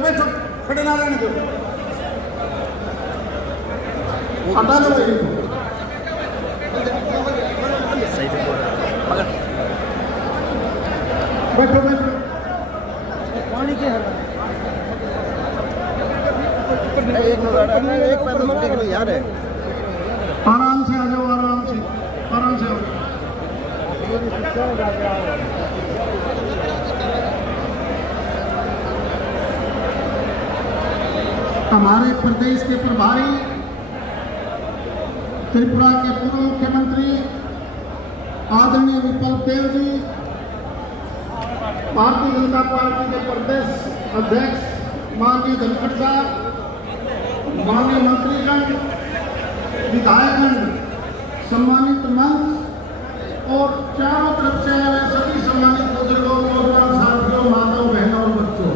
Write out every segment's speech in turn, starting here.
बैठो, खड़े ना रहने दो, हटा लो भाई। बैठो बैठो, पानी के एक पैर देख लो यार है। आराम से आ जाओ, आराम से आ जाओ। हमारे प्रदेश के प्रभारी त्रिपुरा के पूर्व मुख्यमंत्री आदरणीय विपल देव जी, भारतीय जनता पार्टी के प्रदेश अध्यक्ष माननीय धनखड़ साहब, माननीय मंत्रीगण, विधायकगण, सम्मानित मंच और चारों तरफ से आए हुए सभी सम्मानित बुजुर्गों, नौजवान साथियों, माताओं, बहनों और बच्चों,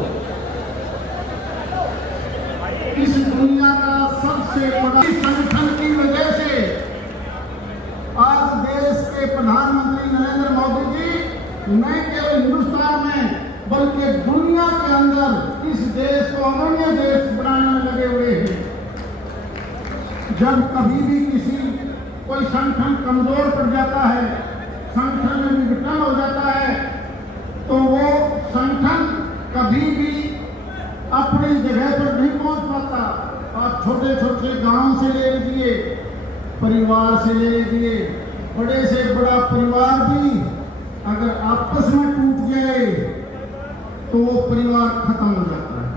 इस दुनिया का सबसे बड़ा संगठन की वजह से आज देश के प्रधानमंत्री नरेंद्र मोदी जी न केवल हिंदुस्तान में बल्कि दुनिया के अंदर इस देश को अनन्य देश बनाने में लगे हुए हैं। जब कभी भी किसी कोई संगठन कमजोर पड़ जाता है, संगठन में विघटन हो जाता है, तो वो संगठन कभी भी अपनी जगह पर नहीं पहुंच पाता। आप छोटे छोटे गांव से ले लीजिए, परिवार से ले लीजिए, बड़े से बड़ा परिवार भी अगर आपस में टूट जाए तो वो परिवार खत्म हो जाता है।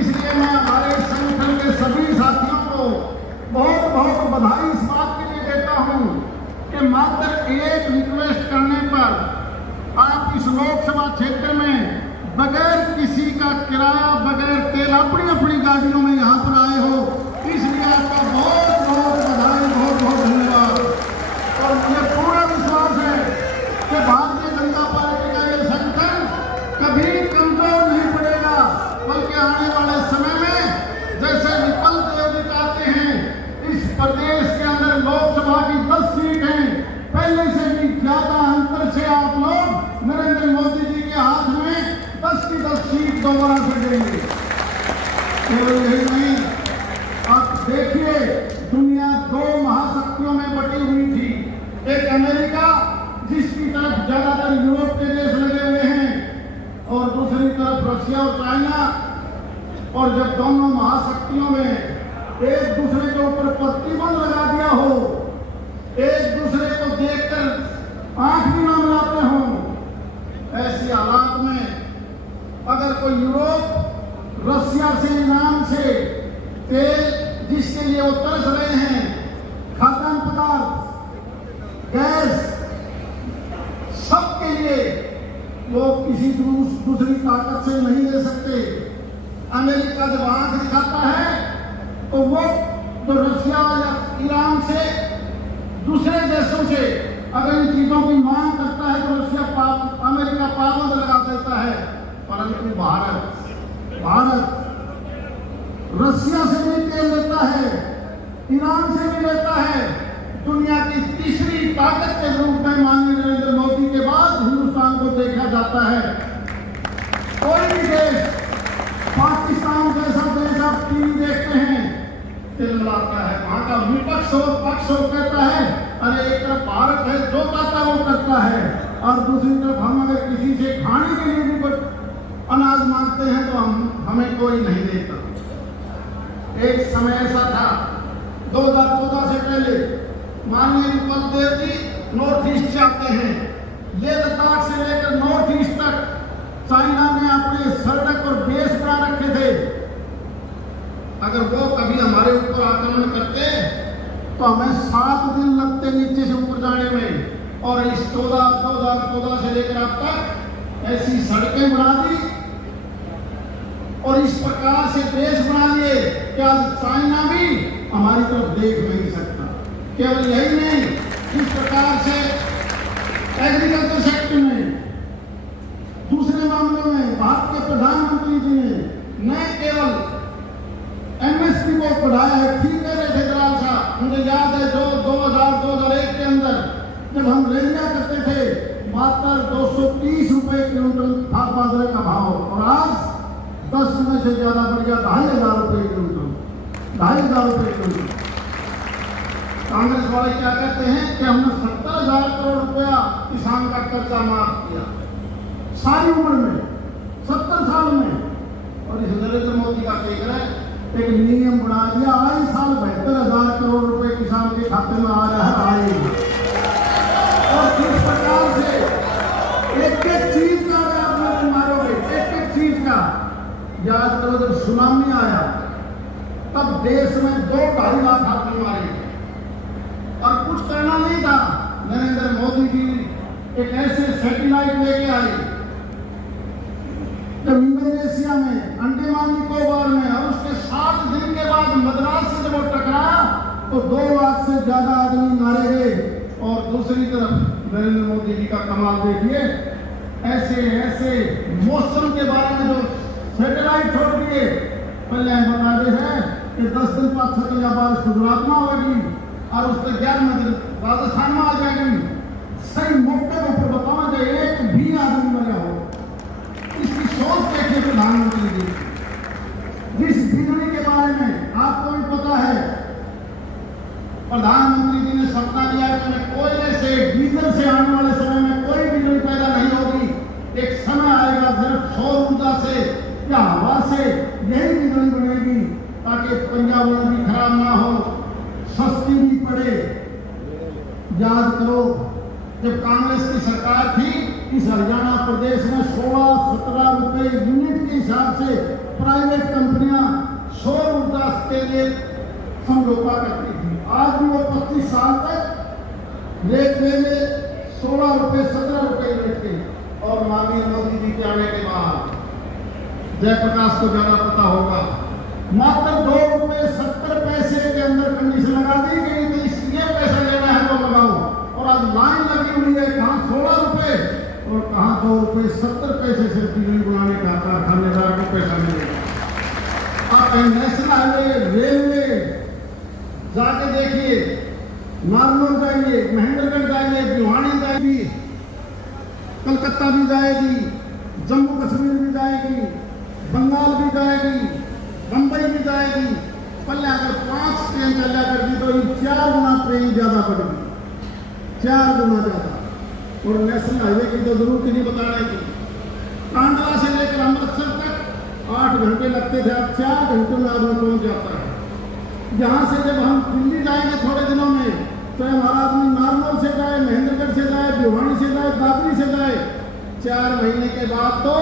इसलिए मैं हमारे संगठन के सभी साथियों को बहुत बहुत बधाई इस बात के लिए देता हूं कि मात्र एक रिक्वेस्ट करने पर आप इस लोकसभा क्षेत्र में बगैर किसी का किराया, बगैर तेल, अपनी अपनी गाड़ियों में यहाँ पर आए हो, इसलिए आपका बहुत बहुत बधाई, बहुत बहुत धन्यवाद। और मुझे पूरा विश्वास है कि भारतीय जनता पार्टी का ये संगठन कभी कमजोर नहीं पड़ेगा, बल्कि आने वाले समय में जैसे विपल देव जी कहते हैं, इस प्रदेश के अंदर लोकसभा की 10 सीट हैं, पहले से भी ज्यादा अंतर से आप लोग नरेंद्र मोदी जी के हाथ में 10 की 10 सीट दोबारा से देंगे। केवल यही नहीं, आप देखिए दुनिया 2 महाशक्तियों में बटी हुई थी, एक अमेरिका जिसकी तरफ ज्यादातर यूरोप के देश लगे हुए हैं और दूसरी तरफ रशिया और चाइना। और जब दोनों महाशक्तियों में एक दूसरे के ऊपर प्रतिबंध लगा दिया हो, एक दूसरे को देखकर आंख भी ना मिलाते हो, ऐसी हालात में अगर कोई यूरोप रशिया से इरान से तेल जिसके लिए वो तरस रहे हैं, खाद्यान्न पदार्थ, गैस, सबके लिए वो किसी दूसरी ताकत से नहीं ले सकते। अमेरिका जब आंख दिखाता है तो वो तो रशिया या ईरान से, दूसरे देशों से अगर इन चीजों की मांग करता है तो अमेरिका पाबंद लगा देता है। परंतु भारत रशिया से भी तेल लेता है, ईरान से भी लेता है। दुनिया की तीसरी ताकत के रूप में माननीय नरेंद्र मोदी के बाद हिंदुस्तान को देखा जाता है। कोई भी देश, पाकिस्तान जैसा देश आप टीवी देखते हैं, तेल लाता है, वहां का विपक्ष और पक्ष और कहता है अरे एक तरफ भारत है जो चाहता वो करता है, और दूसरी तरफ हम अगर किसी से खाने के लिए भी अनाज मांगते हैं तो हमें कोई नहीं देता। एक समय ऐसा था 2014 से पहले, माननीय विपल देव जी नॉर्थ ईस्ट से आते हैं, ये लद्दाख से लेकर नॉर्थ ईस्ट तक चाइना ने अपने सड़क और बेस बना रखे थे। अगर वो कभी हमारे ऊपर आक्रमण करते तो हमें 7 दिन लगते नीचे से ऊपर जाने में, और इस 2014 से लेकर अब तक ऐसी सड़कें बना दी और इस प्रकार से देश बना लिए कि आज चाइना भी हमारी तरफ देख नहीं सकता। केवल यही नहीं, इस प्रकार से एग्रीकल्चर सेक्टर में, दूसरे मामलों में भारत के प्रधानमंत्री जी ने न केवल एमएसपी को बढ़ाया है, ठीक कह रहे थे दलाल साहब, मुझे याद है जो 2001 के अंदर जब हम रेलिया करते थे मात्र 230 रुपए क्विंटल था बाजरे का भाव, और आज 10 में 70,000 रुपये क्यों? कांग्रेस वाले क्या कहते हैं कि हमने 70,000 करोड़ रुपया किसान का कर्जा माफ किया सारी उम्र में, 70 साल में। और इस नरेंद्र मोदी का देख रहे एक नियम बना दिया, आई साल 72,000 करोड़ रुपए किसान के खाते में आ रहा है आए। और किस प्रकार से एक एक चीज का अगर आप लोग मारोगे, एक एक चीज का, याद करो जब सुनामी आया तब देश में 2-2.5 लाख आदमी मारे गए और कुछ करना नहीं था। नरेंद्र मोदी जी एक ऐसे सैटेलाइट लेके आए जब इंडोनेशिया में, अंडमान निकोबार में, और उसके 7 दिन के बाद मद्रास से जब वो टकराया तो 2 लाख से ज्यादा आदमी मारे गए। और दूसरी तरफ नरेंद्र मोदी जी का कमाल देखिए, ऐसे ऐसे मौसम के बारे में जो सैटेलाइट छोड़ दिए, पहले हम बता रहे हैं कि 10 दिन बाद छठी बारिश गुजरात में होगी और उसके 11वें दिन राजस्थान में आ जाएगी। सही मौके पर बताओ जो एक भी आदमी मरा हो, इसकी सोच देखिए प्रधानमंत्री जी। जिस बिजली के बारे में आपको भी पता है, प्रधानमंत्री जी ने सपना दिया कि कोयले से, डीजल से आने वाले समय में कोई बिजली पैदा नहीं होगी। एक समय आएगा सिर्फ सौर ऊर्जा से या हवा से यही बिजली बनेगी ताकि पर्यावरण भी खराब ना हो, सस्ती भी पड़े। याद करो जब कांग्रेस की सरकार थी, इस हरियाणा प्रदेश में 16-17 रुपए यूनिट के हिसाब से प्राइवेट कंपनियां सौर ऊर्जा के लिए समझौता करती थी। आज भी वो 25 साल तक रेट ले ले 16 रुपए 17 रुपए रेट के। और माननीय मोदी जी के आने के बाद जयप्रकाश को ज्यादा पता होगा, मात्र 2 रुपए 70 पैसे के अंदर कंडीशन लगा दी गई कि इसलिए पैसा लेना है तो लगाओ। और आज लाइन लगी हुई है, कहाँ 16 रुपए और कहाँ 2 रुपए 70 पैसे से बिजली बनाने का कारखानेदार को पैसा मिलेगा। आप नेशनल हाईवे, रेलवे जाके देखिए, नारनौल जाइए, महेंद्रगढ़ जाइए, भिवानी जाएगी, कलकत्ता भी जाएगी, जम्मू कश्मीर भी जाएगी, बंगाल भी जाएगी, बंबई भी जाएगी। पहले अगर 5 ट्रेन चला करती तो 4 गुना ट्रेन ज्यादा पड़ेगी, 4 गुना ज्यादा। और नेशनल हाईवे की तो जरूरत नहीं बताने की। कांडला से लेकर अमृतसर तक 8 घंटे लगते थे, अब 4 घंटों में आदमी पहुंच जाता है। यहाँ से जब हम दिल्ली जाएंगे थोड़े दिनों में, तो हमारा आदमी नारनौल से जाए, महेंद्रगढ़ से जाए, भिवानी से जाए, दादरी से जाए, 4 महीने के बाद तो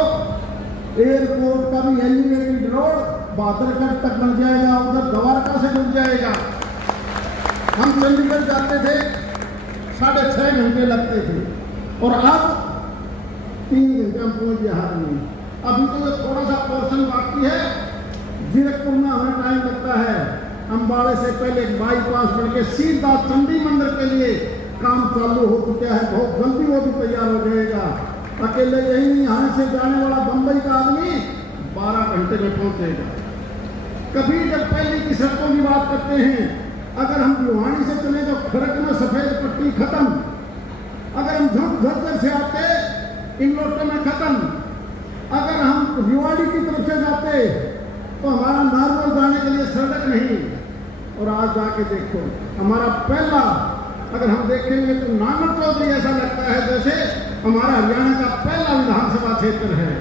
एयरपोर्ट का भी एलिवेटेड रोड बादरगढ़ तक बन जाएगा, उधर द्वारका से जुड़ जाएगा। हम चंडीगढ़ जाते थे 6.5 घंटे लगते थे और अब 3 घंटे हम पहुंच गए हाथ में। अभी तो ये थोड़ा सा पोर्शन बाकी है, जीरकपुर में हमें टाइम लगता है। अंबाड़े से पहले बाईपास बन के सीधा चंडी मंदिर के लिए काम चालू हो चुका है, बहुत जल्दी वो भी तैयार हो जाएगा। अकेले यही नहीं, यहाँ से जाने वाला बंबई का आदमी 12 घंटे में पहुंचेगा। कभी जब पहले की सड़कों की बात करते हैं, अगर हम भिवानी से चले तो खड़क में सफेद पट्टी खत्म, अगर हम झज्जर से आते इंग्लोटे में खत्म, अगर हम रिवाड़ी की तरफ से जाते तो हमारा नारनौल जाने के लिए सड़क नहीं। और आज जाके देखो हमारा पहला, अगर हम देखेंगे तो नानक चौधरी ऐसा लगता है जैसे हमारा हरियाणा का पहला विधानसभा क्षेत्र है।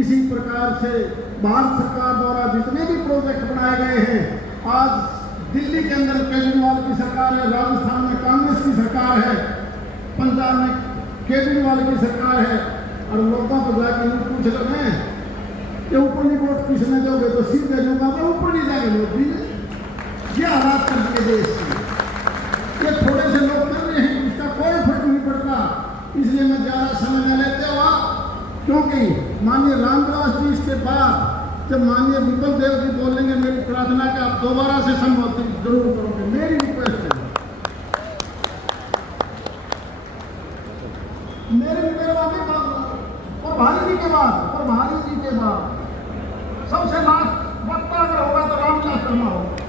इसी प्रकार से भारत सरकार द्वारा जितने भी प्रोजेक्ट बनाए गए हैं, आज दिल्ली के अंदर केजरीवाल की सरकार है, राजस्थान में कांग्रेस की सरकार है, पंजाब में केजरीवाल की सरकार है। और लोगों को जाकर पूछ रहे हैं कि ऊपरली वोट किसने दोगे, तो सीधे लोगों को ऊपर नहीं जाएंगे मोदी ने। ये हालात कर दिए देश की। ये थोड़े से लोग कर रहे हैं, इसका कोई फर्क नहीं पड़ता। इसलिए मैं ज्यादा समय न लेते हुआ, क्योंकि माननीय रामविलास जी इसके बाद जब माननीय विपुल देव जी बोलेंगे, मेरी प्रार्थना कि आप दोबारा से संबोधित जरूर करोगे, मेरी रिक्वेस्ट है। मेरे मेहरबानी और भारी जी के बाद सबसे लास्ट वक्ता अगर होगा तो रामविलास शर्मा होगा।